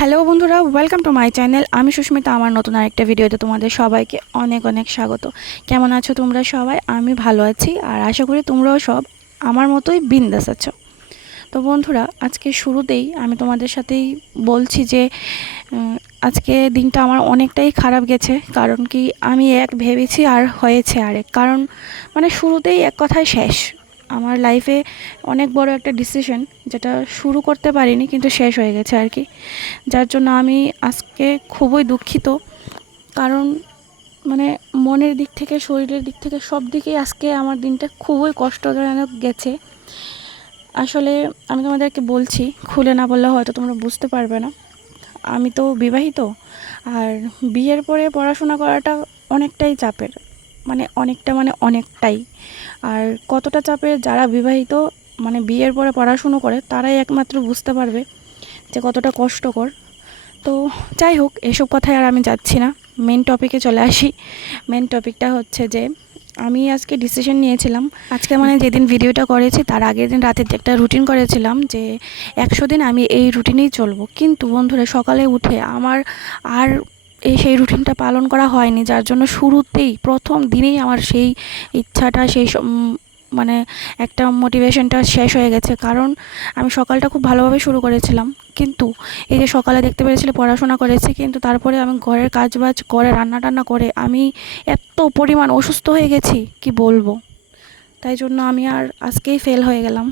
Hello বন্ধুরা, welcome to my channel. আমি সুস্মিতা। আমার নতুন আরেকটা ভিডিওতে তোমাদের সবাইকে অনেক অনেক স্বাগত। কেমন আছো তোমরা সবাই? আমি ভালো আছি, আর আশা করি তোমরাও সব আমার মতোই বিন্দাস আছো। তো বন্ধুরা, আজকে শুরুতেই আমি তোমাদের সাথেই বলছি যে আজকে দিনটা আমার অনেকটাই খারাপ গেছে। কারণ কি, আমি এক ভেবেছি আর হয়েছে আরেক। কারণ মানে শুরুতেই এক কথায় শেষ। আমার লাইফে অনেক বড় একটা ডিসিশন, যেটা শুরু করতে পারিনি কিন্তু শেষ হয়ে গেছে আর কি। যার জন্য আমি আজকে খুবই দুঃখিত। কারণ মানে মনের দিক থেকে, শরীরের দিক থেকে, সব দিকেই আজকে আমার দিনটা খুবই কষ্টজনক গেছে। আসলে আমি তোমাদেরকে বলছি, খুলে না বললে হয়তো তোমরা বুঝতে পারবে না। আমি তো বিবাহিত, আর বিয়ের পরে পড়াশোনা করাটা অনেকটাই চাপের। অনেকটাই। আর কতটা চাপের যারা বিবাহিত, মানে বিয়ের পরে পড়াশুনো করে, তারাই একমাত্র বুঝতে পারবে যে কতটা কষ্টকর। তো যাই হোক, এসব কথায় আর আমি যাচ্ছি না, মেন টপিকে চলে আসি। মেন টপিকটা হচ্ছে যে আমি আজকে ডিসিশন নিয়েছিলাম। আজকে মানে যেদিন ভিডিওটা করেছি তার আগের দিন রাতে একটা রুটিন করেছিলাম যে 100 দিন আমি এই রুটিনেই চলবো। কিন্তু বন্ধুরা, সকালে উঠে আমার আর সেই রুটিনটা পালন করা হয়নি। যার জন্য শুরুতেই প্রথম দিনেই আমার সেই ইচ্ছাটা, মানে একটা মোটিভেশনটা শেষ হয়ে গেছে। কারণ আমি সকালটা খুব ভালোভাবে শুরু করেছিলাম, কিন্তু এই যে সকালে দেখতে পেরেছিলে পড়াশোনা করেছি, কিন্তু তারপরে আমি ঘরের কাজবাজ করে, রান্না টান্না করে আমি এত পরিমাণ অসুস্থ হয়ে গেছি কি বলবো। তাই জন্য আমি আর আজকেই ফেল হয়ে গেলাম।